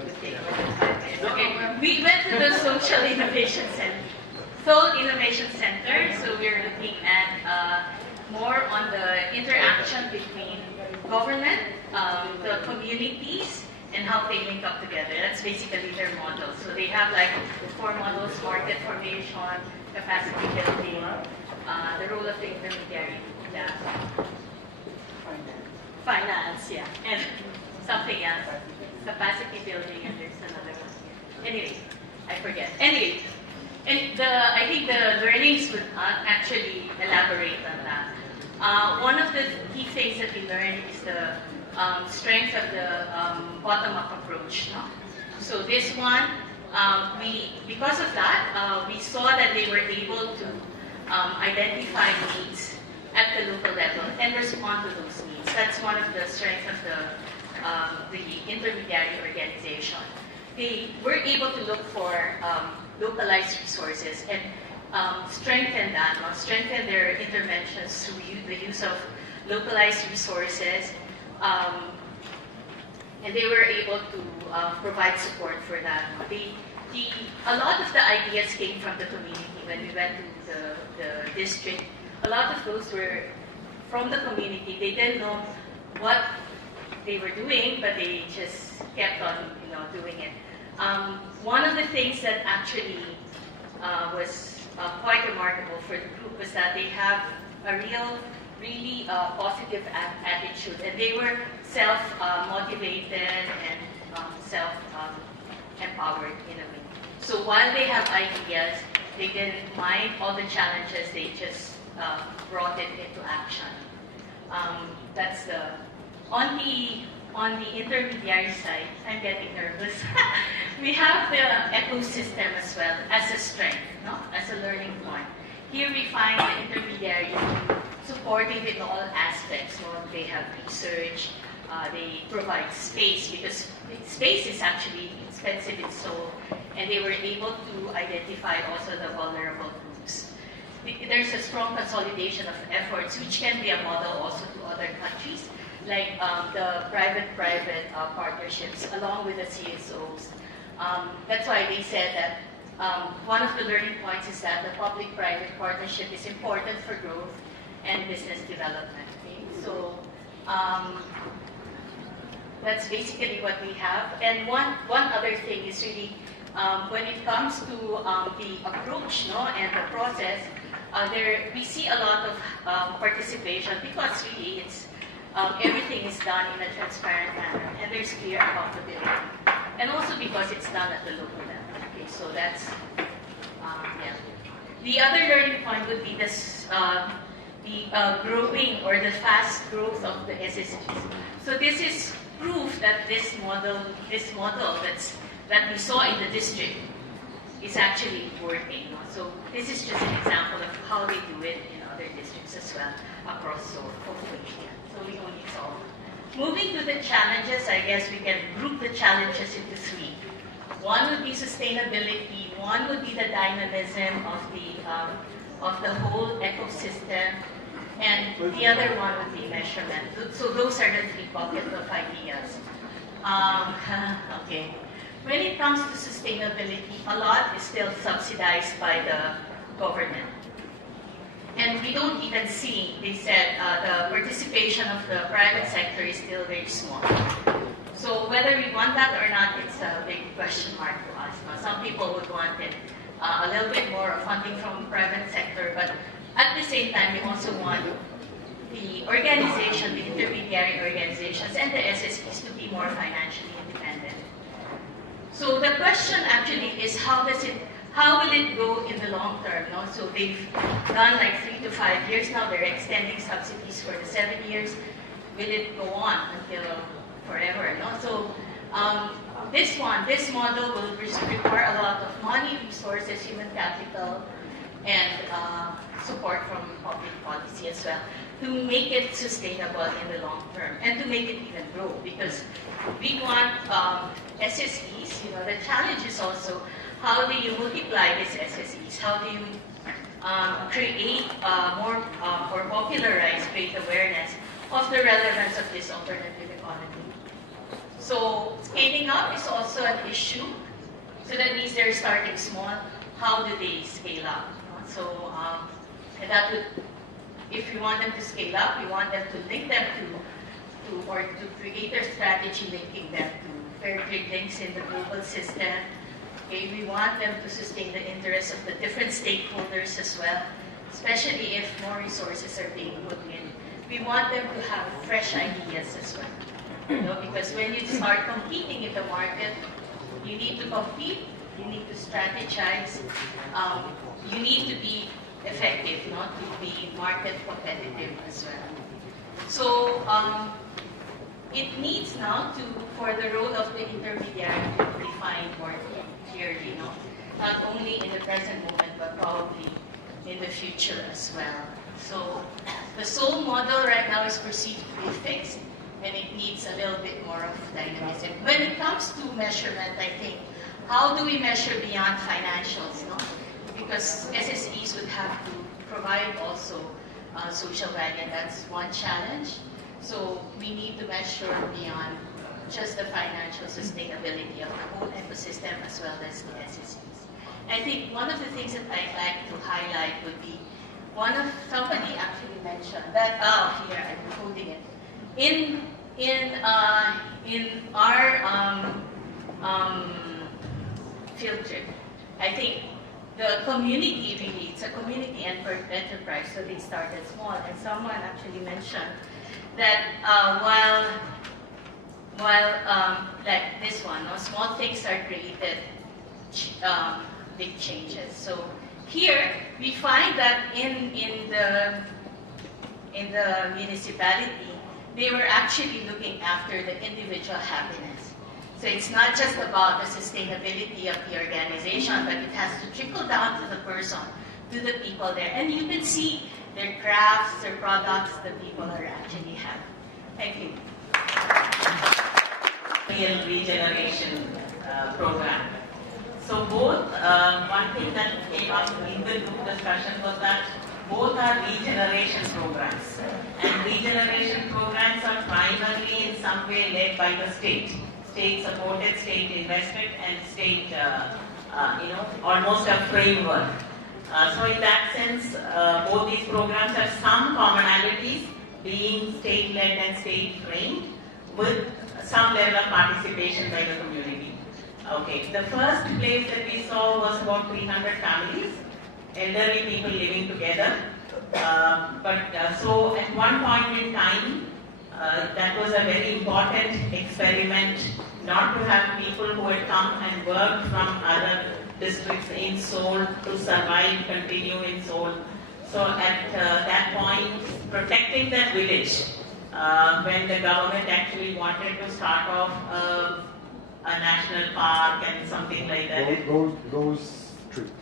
Okay, we went to the Social Innovation Center. Seoul Innovation Center, so we're looking at more on the interaction between government, the communities, and how they link up together. That's basically their model. So they have like 4 models: market formation, capacity building, the role of the intermediary, yeah. Finance, yeah, and something else, capacity building, and there's another one. Anyway, I forget. Anyway, and I think the learnings would actually elaborate on that. One of the key things that we learned is the strength of the bottom-up approach. No? So this one, because of that, we saw that they were able to identify needs at the local level and respond to those needs. That's one of the strengths of the intermediary organization. They were able to look for localized resources and strengthen that, strengthen their interventions through the use of localized resources, and they were able to provide support for that. A lot of the ideas came from the community when we went to the district. A lot of those were from the community. They didn't know what they were doing, but they just kept on, doing it. One of the things that actually was quite remarkable for the group was that they have a really positive attitude, and they were self-motivated and self-empowered in a way. So while they have ideas, they didn't mind all the challenges. They just brought it into action. That's on the intermediary side. I'm getting nervous. We have the ecosystem as well as a strength, as a learning point. Here we find the intermediaries supporting in all aspects. They have research, they provide space, because space is actually expensive in Seoul, and they were able to identify also the vulnerable groups. There's a strong consolidation of efforts, which can be a model also to other countries, like the private-private partnerships, along with the CSOs. That's why they said that one of the learning points is that the public-private partnership is important for growth and business development. Okay? So that's basically what we have. And one other thing is really, when it comes to the approach and the process, we see a lot of participation, because really it's everything is done in a transparent manner, and there's clear accountability. And also because it's done at the local level. Okay, so that's, yeah. The other learning point would be this, the growing or the fast growth of the SSEs. So this is proof that this model that we saw in the district is actually working. So this is just an example of how they do it in other districts as well across Seoul. Hopefully, yeah. So we only saw. Moving to the challenges, I guess we can group the challenges into 3. One would be sustainability. One would be the dynamism of the whole ecosystem, and the other one would be measurement. So those are the 3 buckets of ideas. Okay. When it comes to sustainability, a lot is still subsidized by the government. And we don't even see, they said, the participation of the private sector is still very small. So whether we want that or not, it's a big question mark to us. Some people would want it a little bit more funding from the private sector, but at the same time, we also want the organization, the intermediary organizations, and the SSEs to be more financially independent. So the question actually is, how will it go in the long term? So they've done like 3 to 5 years now. They're extending subsidies for the 7 years. Will it go on until forever? So this model will require a lot of money, resources, human capital, and support from public policy as well to make it sustainable in the long term and to make it even grow, because we want SSEs. The challenge is also, how do you multiply these SSEs? How do you create more or popularize, create awareness of the relevance of this alternative economy? So scaling up is also an issue. So that means they're starting small. How do they scale up? So and that would, if we want them to scale up, we want them to link them or to create a strategy linking them to fair trade links in the global system. Okay, we want them to sustain the interests of the different stakeholders as well, especially if more resources are being put in. We want them to have fresh ideas as well. Because when you start competing in the market, you need to compete, you need to strategize, you need to be effective, not to be market competitive as well. So it needs now for the role of the intermediary to be defined more clearly, not only in the present moment, but probably in the future as well. So the SOL model right now is perceived to be fixed, and it needs a little bit more of dynamism. When it comes to measurement, I think, how do we measure beyond financials? Because SSEs would have to provide also social value, and that's one challenge. So we need to measure beyond just the financial sustainability of the whole ecosystem as well as the SSEs. I think one of the things that I'd like to highlight would be somebody actually mentioned that, here I'm quoting it. In our field trip, I think the community really, it's a community enterprise, so they started small. And someone actually mentioned that while like this one, small things are created big changes. So here we find that in the municipality, they were actually looking after the individual happiness. So it's not just about the sustainability of the organization, but it has to trickle down to the person, to the people there. And you can see their crafts, their products, the people are actually happy. Thank you. Real regeneration program. So both, one thing that came up in the group discussion was that both are regeneration programs. And regeneration programs are primarily in some way led by the state. State supported, state invested, and state, almost a framework. So in that sense, both these programs have some commonalities, being state-led and state-trained, with some level of participation by the community. Okay, the first place that we saw was about 300 families, elderly people living together. So at one point in time, that was a very important experiment, not to have people who had come and worked from other districts in Seoul to survive, continue in Seoul. So at that point, protecting that village, when the government actually wanted to start off a national park and something like that. Those street.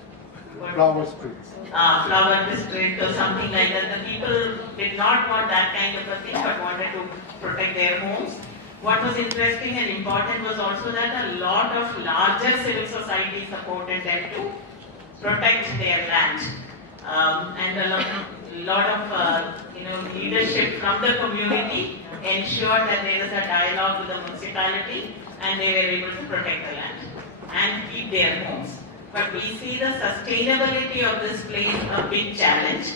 Flower streets. Flower district or something like that. The people did not want that kind of a thing, but wanted to protect their homes. What was interesting and important was also that a lot of larger civil society supported them to protect their land. And a lot of leadership from the community ensured that there is a dialogue with the municipality and they were able to protect the land and keep their homes. But we see the sustainability of this place a big challenge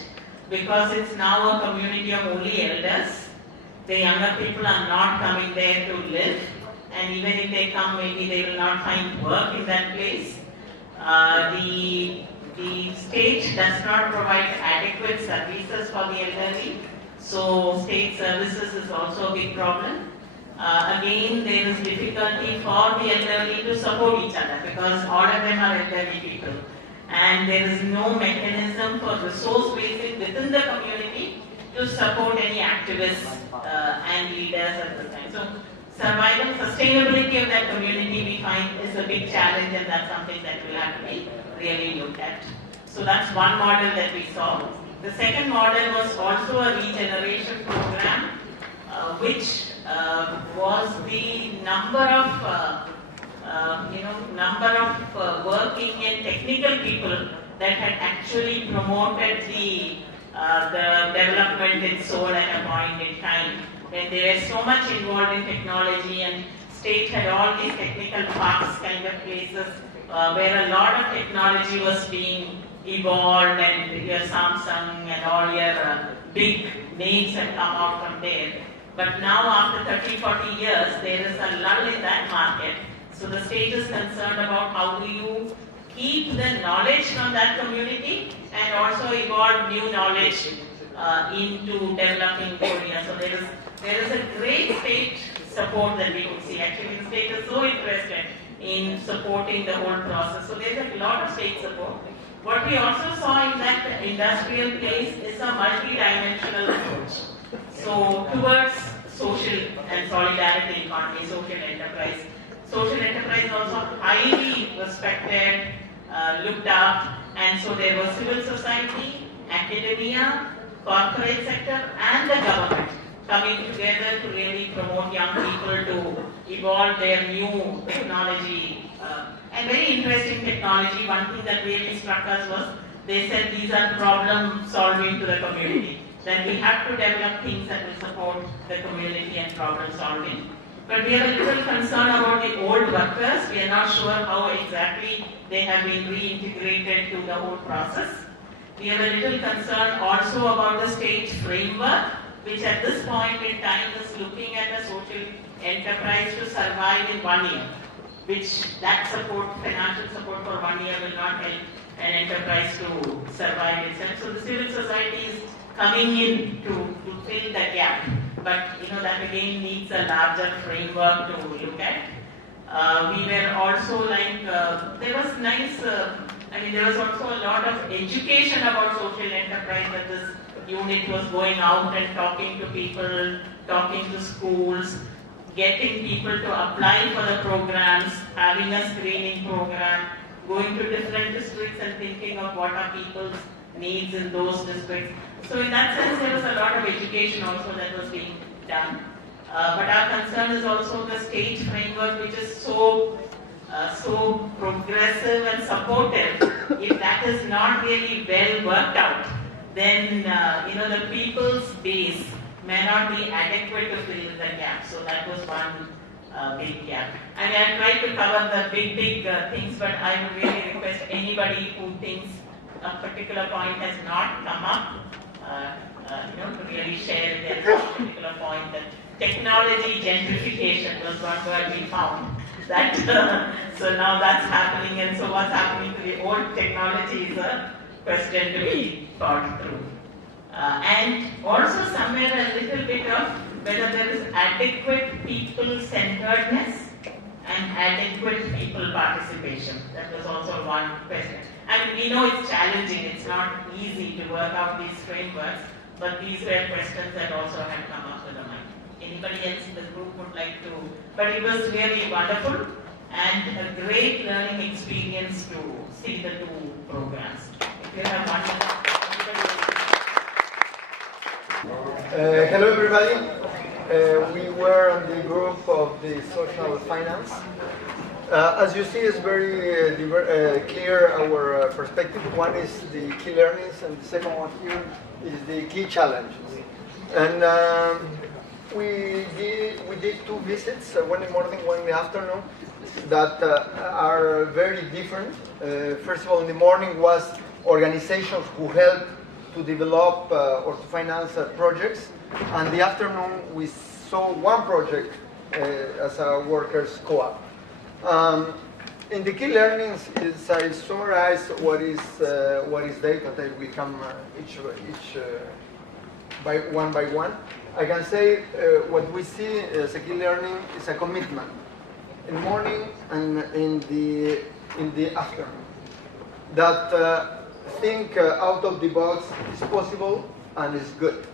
because it's now a community of only elders. The younger people are not coming there to live, and even if they come, maybe they will not find work in that place. The state does not provide adequate services for the elderly, so state services is also a big problem. Again, there is difficulty for the elderly to support each other because all of them are elderly people. And there is no mechanism for resource raising within the community to support any activists and leaders at the time. So survival, sustainability of that community we find is a big challenge, and that's something that will have to be really looked at. So that's one model that we saw. The second model was also a regeneration program, which was the number of working and technical people that had actually promoted the development in Seoul at a point in time when they were so much involved in technology and state had all these technical parks kind of places where a lot of technology was being evolved, and your Samsung and all your big names had come out from there. But now after 30, 40 years, there is a lull in that market. So the state is concerned about how do you keep the knowledge from that community and also evolve new knowledge into developing Korea. So there is a great state support that we could see. Actually, the state is so interested in supporting the whole process. So there's a lot of state support. What we also saw in that industrial place is a multi-dimensional approach. So towards social and solidarity economy, social enterprise. Social enterprise also highly respected, looked up, and so there was civil society, academia, corporate sector, and the government coming together to really promote young people to evolve their new technology. And very interesting technology. One thing that really struck us was they said these are problem solving to the community. That we have to develop things that will support the community and problem solving. But we are a little concerned about the old workers. We are not sure how exactly they have been reintegrated to the whole process. We are a little concerned also about the state framework, which at this point in time is looking at a social enterprise to survive in 1 year, which that support, financial support for 1 year will not help an enterprise to survive itself. So the civil society is coming in to fill the gap. But that again needs a larger framework to look at. We were also like, there was nice, there was also a lot of education about social enterprise that this unit was going out and talking to people, talking to schools, getting people to apply for the programs, having a screening program, going to different districts and thinking of what are people's needs in those districts. So in that sense, there was a lot of education also that was being done. But our concern is also the state framework, which is so progressive and supportive. If that is not really well worked out, then the people's base may not be adequate to fill the gap. So that was one big gap. I mean, I tried to cover the big things, but I would really request anybody who thinks a particular point has not come up, to really share if there is a particular point. That technology gentrification was one word we found. That so now that's happening, and so what's happening to the old technology is a question to be thought through. And also somewhere a little bit of whether there is adequate people-centeredness and adequate people participation. That was also one question. And we know it's challenging, it's not easy to work out these frameworks, but these were questions that also had come up with the mind. Anybody else in the group would like to? But it was really wonderful and a great learning experience to see the two programs. If you have one hello everybody. We were on the group of the social finance. As you see, it's very clear our perspective. One is the key learnings, and the second one here is the key challenges. And we did two visits, one in the morning, one in the afternoon, that are very different. First of all, in the morning was organizations who help to develop or to finance projects. And the afternoon, we saw one project as a workers' co-op. In the key learnings, is I summarize what is data that we come each by one. I can say what we see as a key learning is a commitment in the morning and in the afternoon. That think out of the box is possible and is good.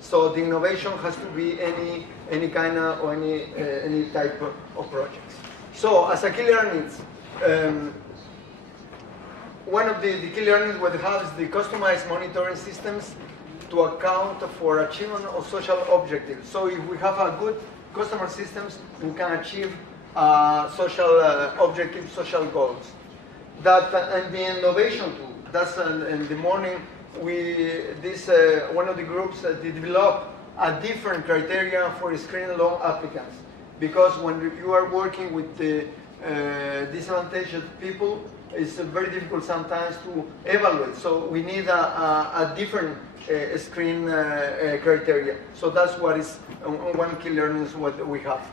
So the innovation has to be any kind of or any type of projects. So as a key learnings, one of the key learnings we have is the customized monitoring systems to account for achievement of social objectives. So if we have a good customer systems, we can achieve social objectives, social goals. That and the innovation too. That's in the morning. One of the groups developed a different criteria for screening loan applicants. because when you are working with the disadvantaged people, it's very difficult sometimes to evaluate. So we need a different screen criteria. So that's what is one key learnings what we have.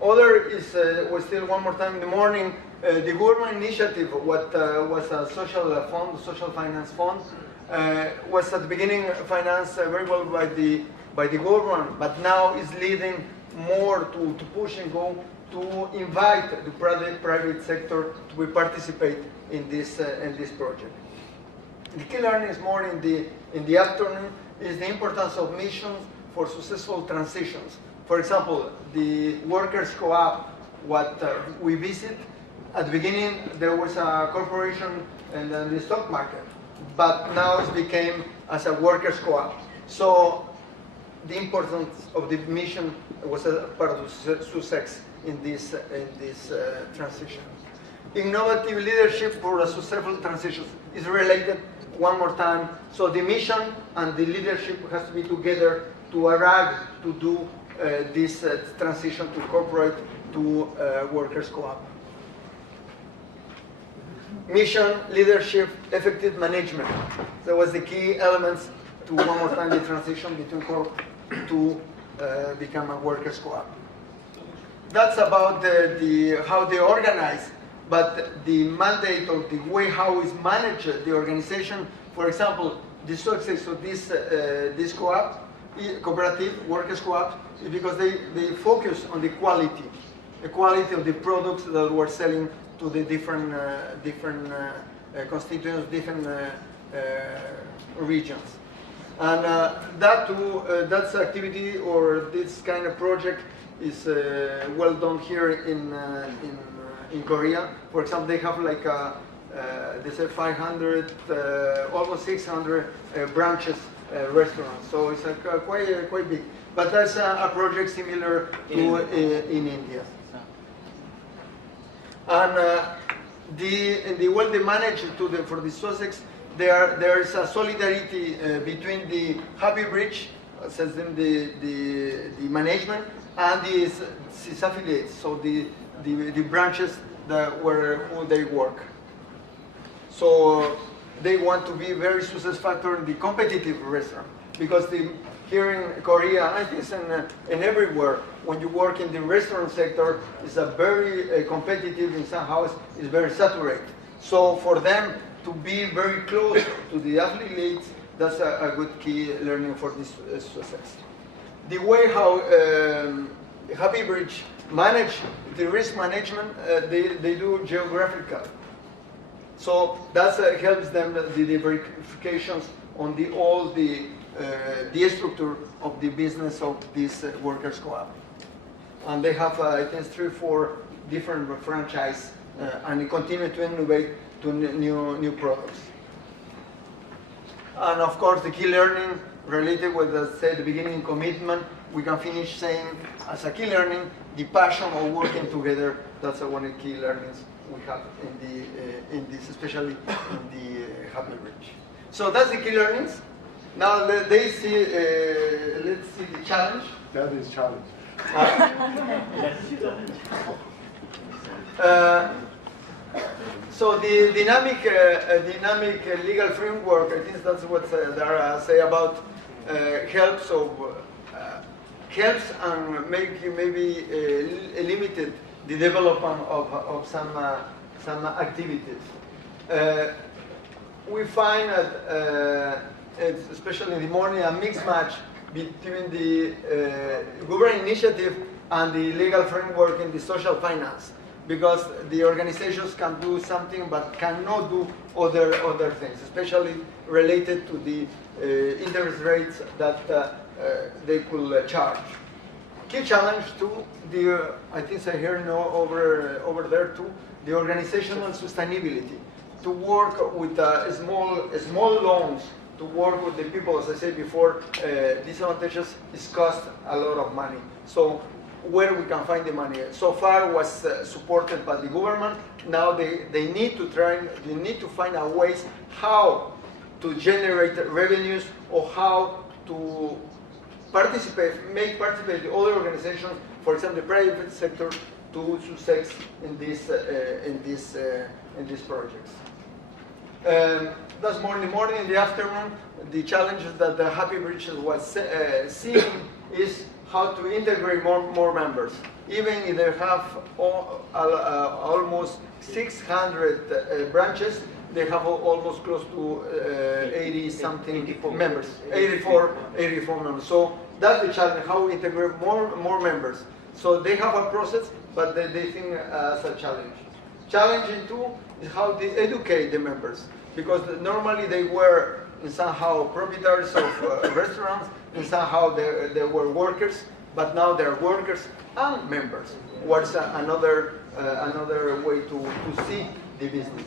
Other is, was still one more time in the morning, the government initiative, what was a social fund, social finance fund, was at the beginning financed very well by the government, but now is leading more to push and go to invite the private sector to participate in this project. The key learnings more in the afternoon is the importance of missions for successful transitions. For example, the workers co-op, what we visit, at the beginning there was a corporation in the stock market, but now it became as a workers co-op. So the importance of the mission was a part of the success in this transition. Innovative leadership for a successful transition is related one more time. So the mission and the leadership has to be together to arrive to do this transition to corporate to workers co-op. Mission, leadership, effective management. That was the key elements to one more time the transition between corporate to become a workers co-op. That's about how they organize, but the mandate or the way how is managed the organization. For example, the success of this co-op, cooperative workers co-op, is because they focus on the quality of the products that we're selling to the different constituents, different regions. And that's activity or this kind of project is well done here in Korea. For example, they have like they say 500, almost 600 branches restaurants. So it's quite big. But that's a project similar to in India. And the way they manage for the Sussex, there is a solidarity between the Happy Bridge, says them the management, and the affiliates, so the branches who they work. So they want to be very success factor in the competitive restaurant, because here in Korea, I think and everywhere, when you work in the restaurant sector, it's a very competitive, in some houses, it's very saturated. So for them to be very close to the affiliates, that's a good key learning for this success. The way how Happy Bridge manage the risk management, they do geographical. So that helps them the verifications on all the structure of the business of this workers co-op. And they have, I think, 3 or 4 different franchise, and they continue to innovate to new products. And of course, the key learning related with, as I said, the beginning commitment, we can finish saying as a key learning, the passion of working together. That's one of the key learnings we have in this, especially in the Happy Bridge. So that's the key learnings. Now let's see the challenge. That is challenge. So the dynamic legal framework, I think that's what Dara say about helps and make you maybe limited the development of some activities. We find that especially in the morning a mixed match between the government initiative and the legal framework in the social finance, because the organizations can do something but cannot do other things, especially related to the interest rates that they could charge. Key challenge to the, I think I hear over there too, the organizational sustainability, to work with small loans, to work with the people, as I said before, disadvantages is cost a lot of money. So where we can find the money? So far was supported by the government. Now they need to find a ways how to generate revenues or how to make participate the other organizations, for example, the private sector, to success in these projects. That's more in the morning. In the afternoon, the challenges that the Happy Bridges was seeing is how to integrate more members. Even if they have almost 600 branches, they have almost close to 80-something members, 84 members. So that's the challenge, how we integrate more members. So they have a process, but they think as a challenge. Challenging too is how they educate the members, because normally they were somehow proprietaries of restaurants, and somehow they were workers, but now they're workers and members. What's another way to see the business?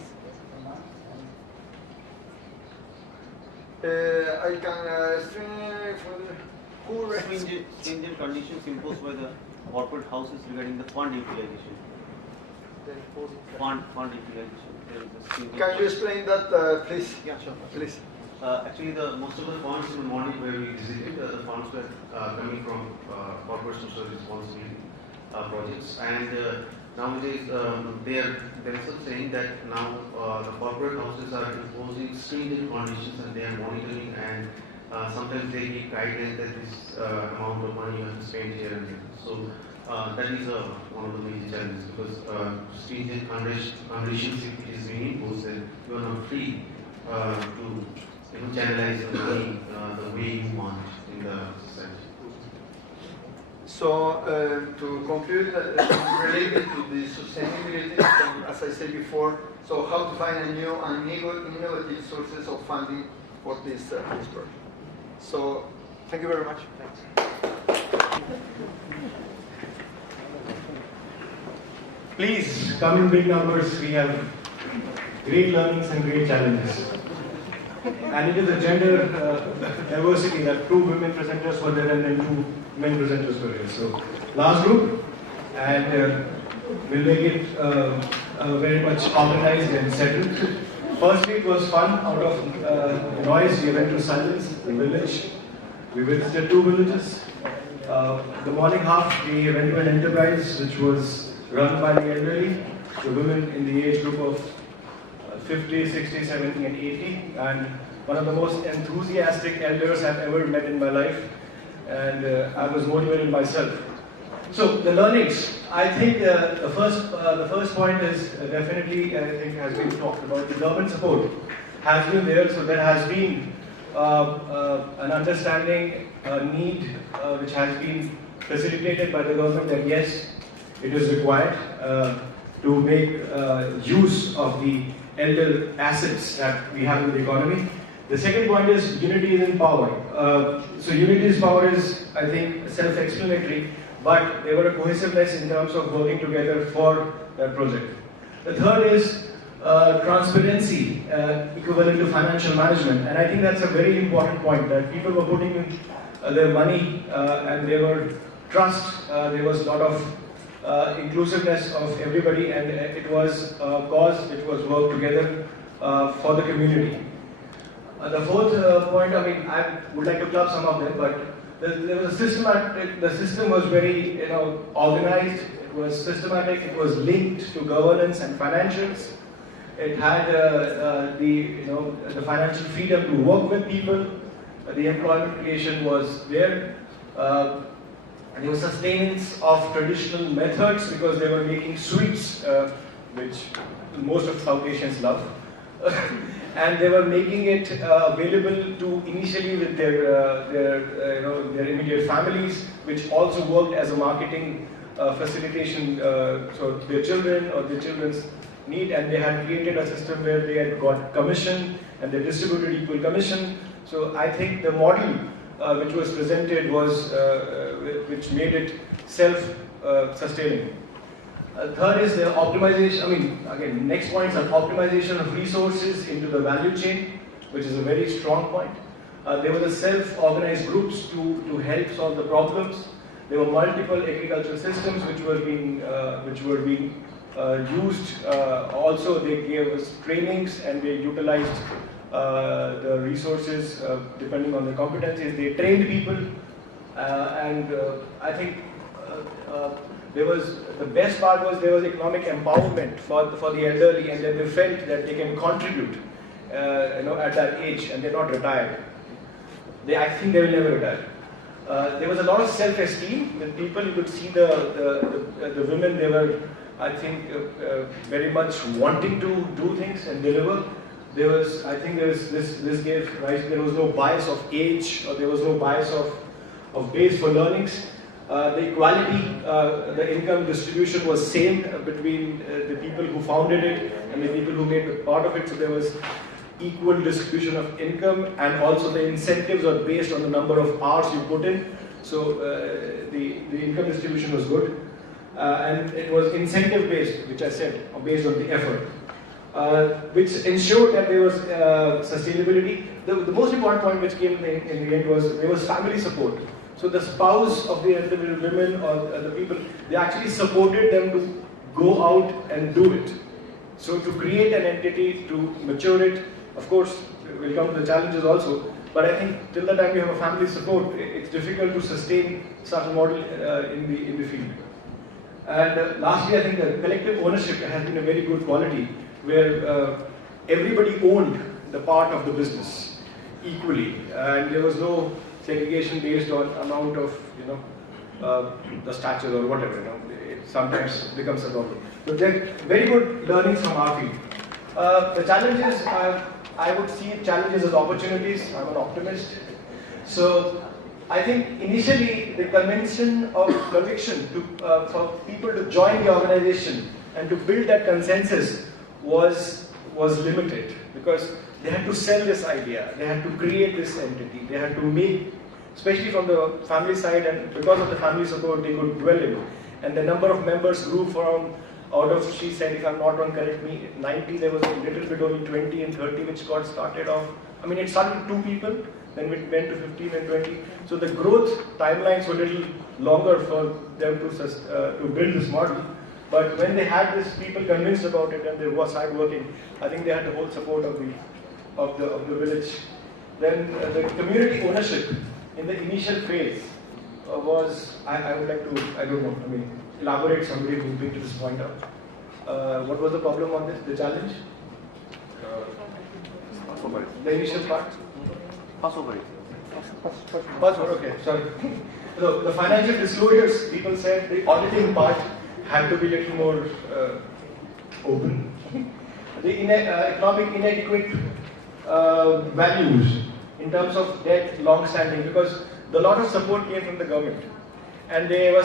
I can string further. Stringent conditions imposed by the corporate houses regarding the fund utilization. Fund utilization. Can you explain that, please? Yeah, sure. Please. Actually, most of the funds in the morning where we visited, the funds were coming from corporate social responsibility projects, and nowadays they are themselves saying that now the corporate houses are imposing stringent conditions and they are monitoring, and sometimes they give guidelines that this amount of money you have to spend here and there. So that is one of the major challenges, because stringent conditions if it is being imposed, then you are not free to channelize the money the way you want in the society. So to conclude, related to the sustainability, as I said before, so how to find a new and innovative sources of funding for this project. So thank you very much. Thanks. Please come in big numbers. We have great learnings and great challenges. And it is a gender diversity that 2 women presenters were there and then 2 men presenters were there. So last group, and we'll make it very much organized and settled. Firstly, it was fun. Out of noise, we went to silence, the village. We visited 2 villages. The morning half, we went to an enterprise which was run by the elderly, the women in the age group of 50, 60, 70 and 80, and one of the most enthusiastic elders I've ever met in my life, and I was motivated myself. So the learnings, I think the first point is definitely, I think, has been talked about. The government support has been there, so there has been an understanding, a need which has been facilitated by the government that yes, it is required to make use of the elder assets that we have in the economy. The second point is unity is in power. So unity is power is, I think, self-explanatory, but there were a cohesiveness in terms of working together for that project. The third is transparency, equivalent to financial management, and I think that's a very important point, that people were putting in their money and there were trust, there was a lot of inclusiveness of everybody, and it was a cause which was worked together for the community. The fourth point, I mean, I would like to club some of them, but there was a systematic, the system was very, organized, it was systematic, it was linked to governance and financials. It had the financial freedom to work with people, the employment creation was there. And there was sustenance of traditional methods because they were making sweets, which most of South Asians love. And they were making it available to initially with their immediate families, which also worked as a marketing facilitation. So their children or their children's need, and they had created a system where they had got commission and they distributed equal commission. So I think the model which was presented was which made it self-sustaining. Third is the optimization. I mean, again, next point is optimization of resources into the value chain, which is a very strong point. There were the self-organized groups to help solve the problems. There were multiple agricultural systems which were being used. Also, they gave us trainings and they utilized the resources depending on the competencies. They trained people I think the best part was there was economic empowerment for the elderly, and then they felt that they can contribute, at that age, and they're not retired. I think they will never retire. There was a lot of self-esteem with people. You could see the women. They were, I think, very much wanting to do things and deliver. This gave rise. There was no bias of age, or there was no bias of base for learnings. The equality, the income distribution was same between the people who founded it and the people who made part of it. So there was equal distribution of income, and also the incentives are based on the number of hours you put in. So the income distribution was good, and it was incentive based, which I said, based on the effort, which ensured that there was sustainability. The most important point which came in the end was there was family support. So the spouse of the elderly women or the people, they actually supported them to go out and do it. So to create an entity, to mature it, of course, we'll come to the challenges also, but I think till the time you have a family support, it's difficult to sustain such a model in the field. And lastly, I think the collective ownership has been a very good quality, where everybody owned the part of the business equally, and there was no segregation based on amount of, the stature or whatever, it sometimes becomes a problem. So there are very good learnings from our field. The challenges, I would see challenges as opportunities. I'm an optimist. So I think initially the conviction for people to join the organization and to build that consensus was limited, because they had to sell this idea, they had to create this entity, they had to make, especially from the family side, and because of the family support they could dwell in. And the number of members grew from, out of, she said, if I'm not wrong, correct me, 90, there was a little bit only 20 and 30 which got started off. I mean, it started with 2 people, then it went to 15 and 20. So the growth timelines were a little longer for them to build this model. But when they had these people convinced about it and they started working, I think they had the whole support of the village. Then the community ownership in the initial phase was, I would like to, I don't know, elaborate, somebody who's been to this point out. What was the problem on this, the challenge? The initial part? Passover. Okay, sorry. So the financial disclosures, people said the auditing part had to be a little more open. The economic inadequate values in terms of debt, long-standing, because a lot of support came from the government, and they were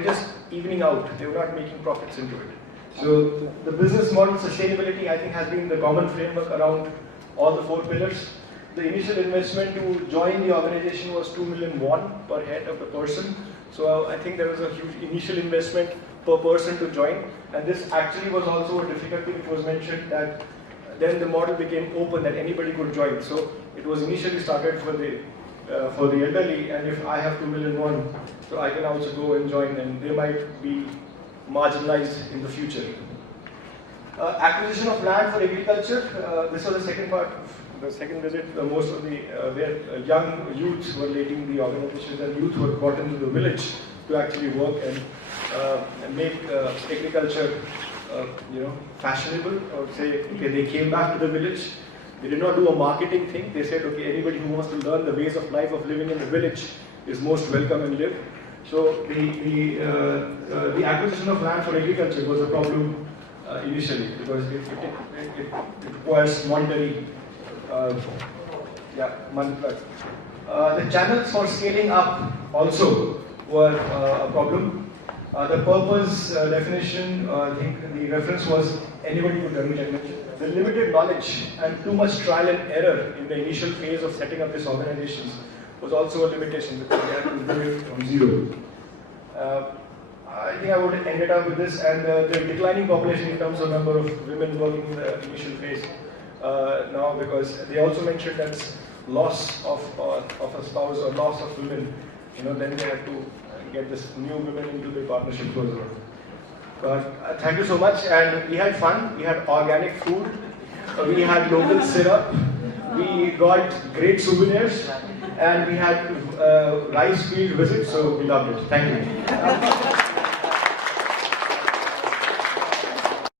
just evening out. They were not making profits into it. So the business model sustainability, I think, has been the common framework around all the 4 pillars. The initial investment to join the organization was 2 million won per head of the person. So I think there was a huge initial investment per person to join, and this actually was also a difficulty which was mentioned, that then the model became open, that anybody could join. So it was initially started for the elderly, and if I have 2 million won, so I can also go and join, and they might be marginalized in the future. Acquisition of land for agriculture, this was the second part. The second visit, most of the young youths were leading the organizations, and youth were brought into the village to actually work and make agriculture, fashionable. Or say, okay, they came back to the village. They did not do a marketing thing. They said, okay, anybody who wants to learn the ways of life of living in the village is most welcome and live. So the acquisition of land for agriculture was a problem initially, because it requires monetary. Money. The channels for scaling up also were a problem. The purpose definition, I think the reference was anybody could run it. The limited knowledge and too much trial and error in the initial phase of setting up these organizations was also a limitation, because they had to do it from zero. I think I would end it up with this, and the declining population in terms of number of women working in the initial phase. Now, because they also mentioned that loss of a spouse or loss of women, then they have to get this new women into the partnership further. But thank you so much, and we had fun. We had organic food, we had local syrup, we got great souvenirs, and we had rice field visit, so we loved it. Thank you.